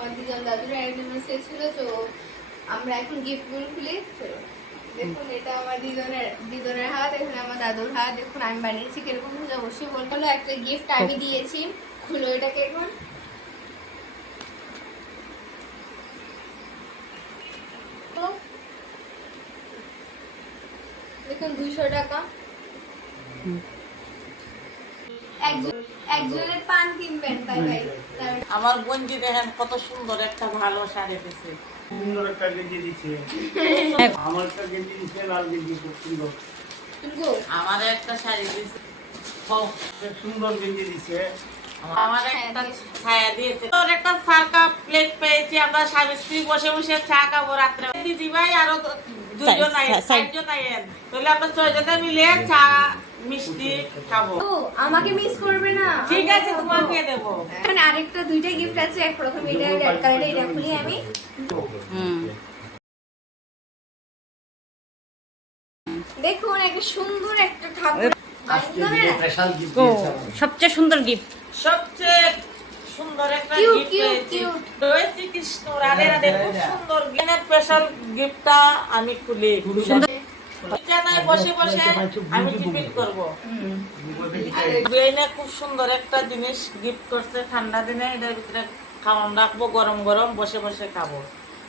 আমার দুজন দাদুর অ্যানিভার্সারি ছিল তো আমরা এখন গিফটগুলো খুলি চলো দেখুন এটা আমার দিদনের দিদনের হাত এখানে আমার দাদুর হাত দেখুন আমি বানিয়েছি কীরকম হয়েছে অবশ্যই বলব একটা গিফট আমি দিয়েছি খুলো এটাকে এখন। দেখুন দুইশো টাকা। একজনের পান কিনবেন তাই ভাই আমার বোনজি দেখেন কত সুন্দর একটা ভালো শাড়ি দিছে সুন্দর একটা গেঞ্জি দিচ্ছে আমার একটা গেঞ্জি দিচ্ছে লাল গেঞ্জি খুব সুন্দর। আমার একটা শাড়ি দিছে। খুব সুন্দর গেঞ্জি দিচ্ছে আমার একটা ছায়া দিয়েছে। তোর একটা সার্কা প্লেট পেয়েছি আমরা স্বামী স্ত্রী বসে বসে চা খাব রাত্রে। দিদি ভাই আরও দুজন আইন চারজন আইন তাহলে আমরা ছয়জনে মিলে চা মিষ্টি খাব। ও আমাকে মিস করবে না। ঠিক আছে তোমাকে দেবো। এখানে আরেকটা দুইটা গিফট আছে এক প্রথম এটা রেড কালারে এটা খুলি আমি দেখুন একটা সুন্দর একটা ঠাকুর। সবচেয়ে সুন্দর গিফট সবচেয়ে সুন্দর একটা গিফট. রয়েছে কৃষ্ণ রাধে রাধে খুব সুন্দর জ্ঞানের স্পেশাল গিফটটা আমি খুলি বসে বসে আমি টিফিন করব। খুব সুন্দর একটা জিনিস গিফট করছে ঠান্ডা দিনে এটার ভিতরে খাওয়ান রাখব গরম গরম বসে বসে খাব।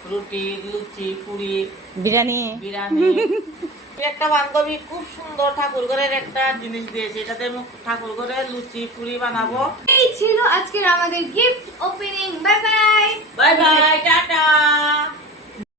রুটি লুচি পুরি বিরিয়ানি। বিরিয়ানি। একটা বান্ধবী খুব সুন্দর ঠাকুর ঘরের একটা জিনিস দিয়েছে এটাতে আমি ঠাকুর ঘরে লুচি পুরি বানাবো। এই ছিল আজকের আমাদের গিফট ওপেনিং বাই বাই